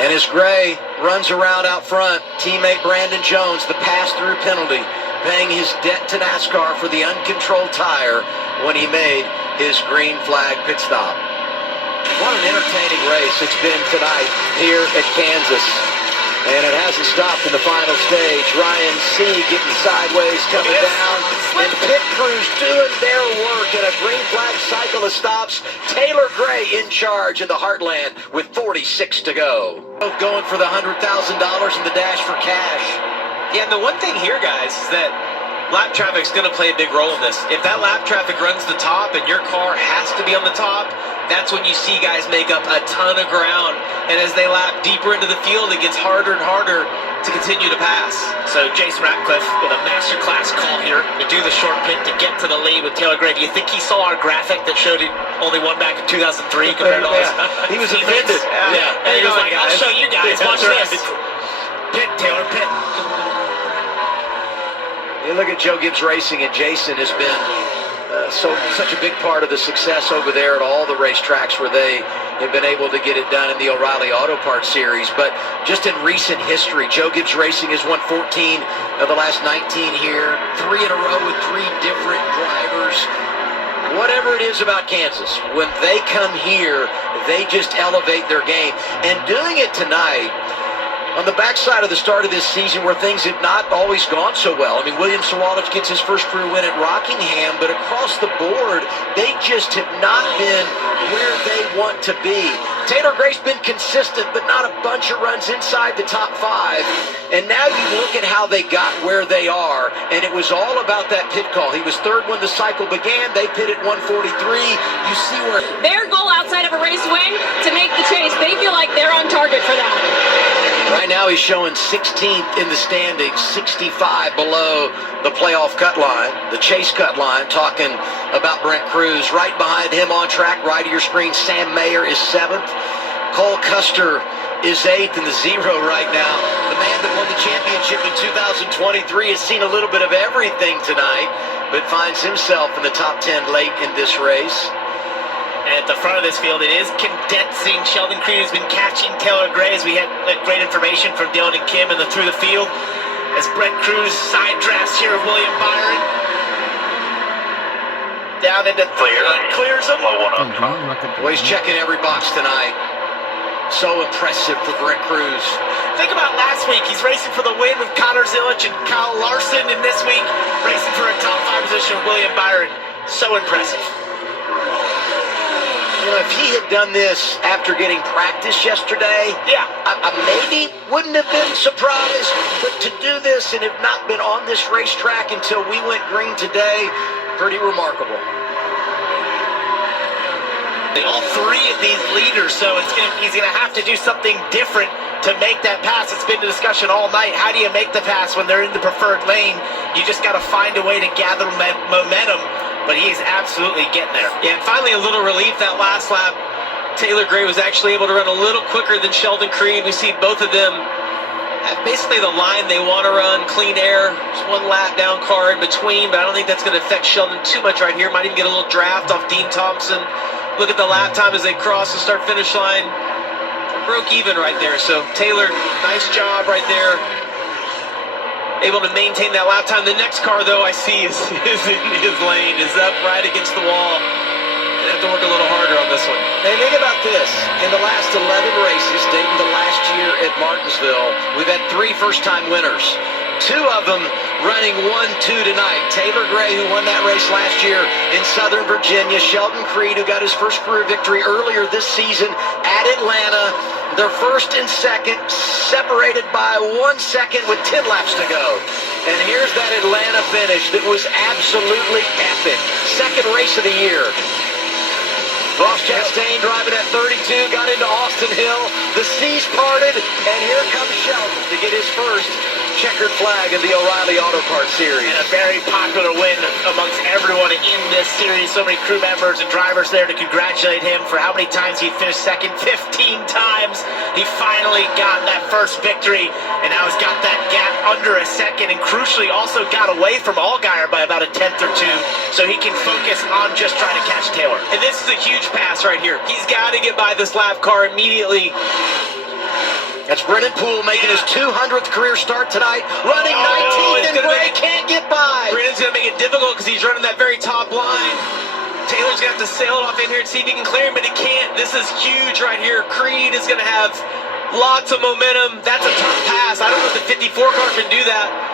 And as Gray runs around out front, teammate Brandon Jones, the pass-through penalty, paying his debt to NASCAR for the uncontrolled tire when he made his green flag pit stop. What an entertaining race it's been tonight here at Kansas. And it hasn't stopped in the final stage. Ryan Sieg getting sideways, coming down. And pit crews doing their work. And a green flag cycle of stops. Taylor Gray in charge in the Heartland with 46 to go. Both going for the $100,000 in the dash for cash. Yeah, and the one thing here, guys, is that lap traffic's going to play a big role in this. If that lap traffic runs the top and your car has to be on the top, that's when you see guys make up a ton of ground. And as they lap deeper into the field, it gets harder and harder to continue to pass. So Jason Ratcliffe with a masterclass call here to do the short pit to get to the lead with Taylor Gray. Do you think he saw our graphic that showed he only won back in 2003 compared to all his He was offended. Yeah. And he was like, I'll show you guys. Watch this. Pit, Taylor, pit. You look at Joe Gibbs Racing, and Jason has been such a big part of the success over there at all the racetracks where they have been able to get it done in the O'Reilly Auto Parts Series. But just in recent history, Joe Gibbs Racing has won 14 of the last 19 here, 3 in a row with 3 different drivers. Whatever it is about Kansas, when they come here, they just elevate their game. And doing it tonight, on the backside of the start of this season where things have not always gone so well. I mean, William Sawalich gets his first career win at Rockingham, but across the board, they just have not been where they want to be. Taylor Gray's been consistent, but not a bunch of runs inside the top 5. And now you look at how they got where they are, and it was all about that pit call. He was third when the cycle began. They pitted 143. You see where their goal outside of a race win to make the chase. They feel like they're on target for that. Right now he's showing 16th in the standings, 65 below the playoff cut line, the chase cut line, talking about Brent Cruz. Right behind him on track, right of your screen, Sam Mayer is 7th. Cole Custer is 8th in the 0 right now. The man that won the championship in 2023 has seen a little bit of everything tonight, but finds himself in the top 10 late in this race. And at the front of this field, it is condensing. Sheldon Creed has been catching Taylor Gray as we had great information from Dylan and Kim through the field. As Brent Cruz side drafts here of William Byron. Down into clear. Clears him. Well, he's checking every box tonight. So impressive for Brent Cruz. Think about last week. He's racing for the win with Connor Zilic and Kyle Larson. And this week, racing for a top 5 position with William Byron. So impressive. You know, if he had done this after getting practice yesterday, I maybe wouldn't have been surprised. But to do this and have not been on this racetrack until we went green today, pretty remarkable. All 3 of these leaders, so he's going to have to do something different to make that pass. It's been a discussion all night. How do you make the pass when they're in the preferred lane? You just got to find a way to gather momentum. But he's absolutely getting there. Yeah, and finally a little relief that last lap. Taylor Gray was actually able to run a little quicker than Sheldon Creed. We see both of them at basically the line they want to run, clean air. There's 1 lap down car in between, but I don't think that's going to affect Sheldon too much right here. Might even get a little draft off Dean Thompson. Look at the lap time as they cross the start finish line. Broke even right there. So Taylor, nice job right there. Able to maintain that lap time. The next car, though, I see is in his lane, is up right against the wall. They have to work a little harder on this one. And think about this. In the last 11 races, dating the last year at Martinsville, we've had 3 first-time winners. 2 of them running 1-2 tonight. Taylor Gray, who won that race last year in Southern Virginia. Sheldon Creed, who got his first career victory earlier this season at Atlanta. Their first and second separated by 1 second with 10 laps to go. And here's that Atlanta finish that was absolutely epic. Second race of the year. Ross Chastain driving at 32, got into Austin Hill. The seas parted, and here comes Sheldon to get his first checkered flag of the O'Reilly Auto Parts Series. And a very popular win amongst everyone in this series. So many crew members and drivers there to congratulate him for how many times he'd finished second. 15 times. He finally got that first victory, and now he's got that gap under a second, and crucially also got away from Allgaier by about a 10th or 2, so he can focus on just trying to catch Taylor. And this is a huge pass right here. He's got to get by this lap car immediately. That's Brennan Poole making his 200th career start tonight, running 19th, and Bray can't get by. Brennan's going to make it difficult because he's running that very top line. Taylor's going to have to sail it off in here and see if he can clear him, but he can't. This is huge right here. Creed is going to have lots of momentum. That's a tough pass. I don't know if the 54 car can do that.